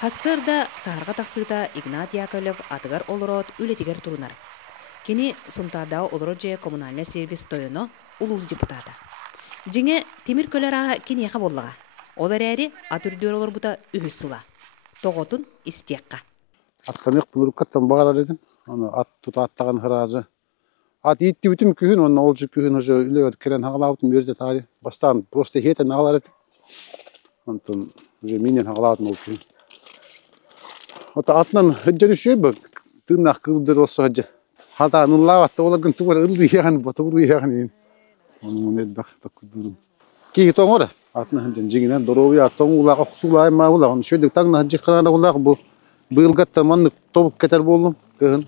Хассырда сахарга тақсыта Игнат Яковлев атыгар олорот үлетигер турунар. Кини сунтарда олороже коммунальный сервис тойоно улуз депутата. Жиңе темир көлөр кинеха боллага. Олар әри атүрдөр олор бута үһүс сыла. Тоготун истиякка. Аттанық бұлырқаттан бағалар едім. Ат тұта аттаған хыразы. Ат етті бүтім күйін, оны ол жүп күйін уже үлер керен хағалаутын берді тағали. Бастан просто хетін хағалар едім. Онтын уже менен хағалаутын ол күйін. Ота атынан хыджар үшей бұл. Тыңнақ кылдыр осы хыджар. Хата нуллаватта оларғын туғар ылды яғын, бұтығыры яғын ең. Оны мұны әдбақ күдірім. Кейі тоң ора. Атынан хыджан жеңінен дорови аттоң ұлаға құсулай ма ұлаға. Шөйдік таңна хыджар қырағына ұлаға бұл. Быйылгатта маннык тобук кетер болдум. Кыһын.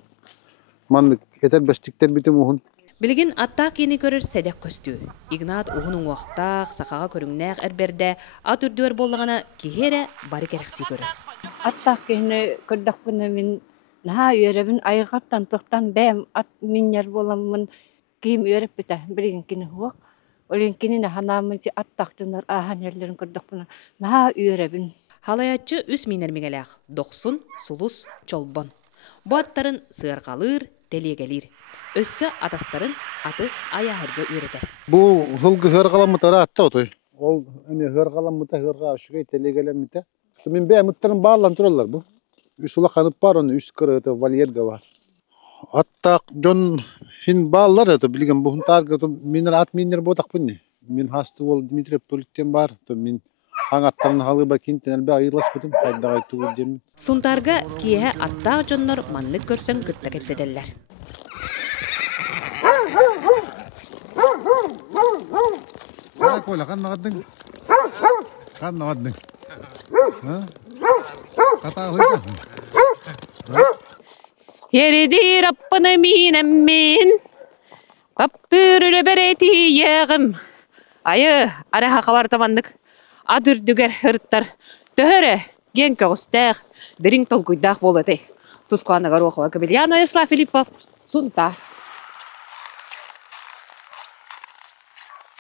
Маннык кетер бестиктер битим ухун. Билигин аттак кини көрөр седек көстү. Игнат ухунун уактак сакага көрүңнәк эрберде ат үрдүөр боллагана кихере бары керекси көрөр. Аттак кини көрдөкпүнө мен наха үйрөбүн айгаттан токтан бэм ат миннер боламын кийим үйрөп бите. Билигин кини хуак. Олен кини наханамын аттактынар аханерлерин көрдөкпүнө наха үйрөбүн. Халаятчы үс минермигелек, доқсын, сулус, чолбон. Бу аттарын сыарғалыр, телегелир. Өссі атастарын аты аяғырға үйретер. Бу хылгы хыргаламытара атта отой. Ол эми хыргаламыта хырга үшүгей телегелемите. Мен бе мыттарын баалан туралар бу. Үс ула канып бар, оны үс кырыты вальерга бар. Аттак жон хин баалар аты билген бу хунтарга минер ат минер бодак бунни. Мен хасты бол Дмитриев Толиктен бар, мен аңаттарын халыба кинтен әлбе айылас бітім, қайдағай туғыл демін. Сунтарга кие аттақ жоннор манлык көрсен күтті кепседелер. Ай, Коля, қан нағадың? Қан нағадың? Қата ғылды? Ереди раппыны минеммин, таптырылы берети еғім. Айы, араға қабартамандық. Адырдүгер хырттар төһөрө ген көгөстәк дирин толкуйдак болоты. Тускуанагар оқуа Кабельяно Ярослав Филиппов, Сунтар.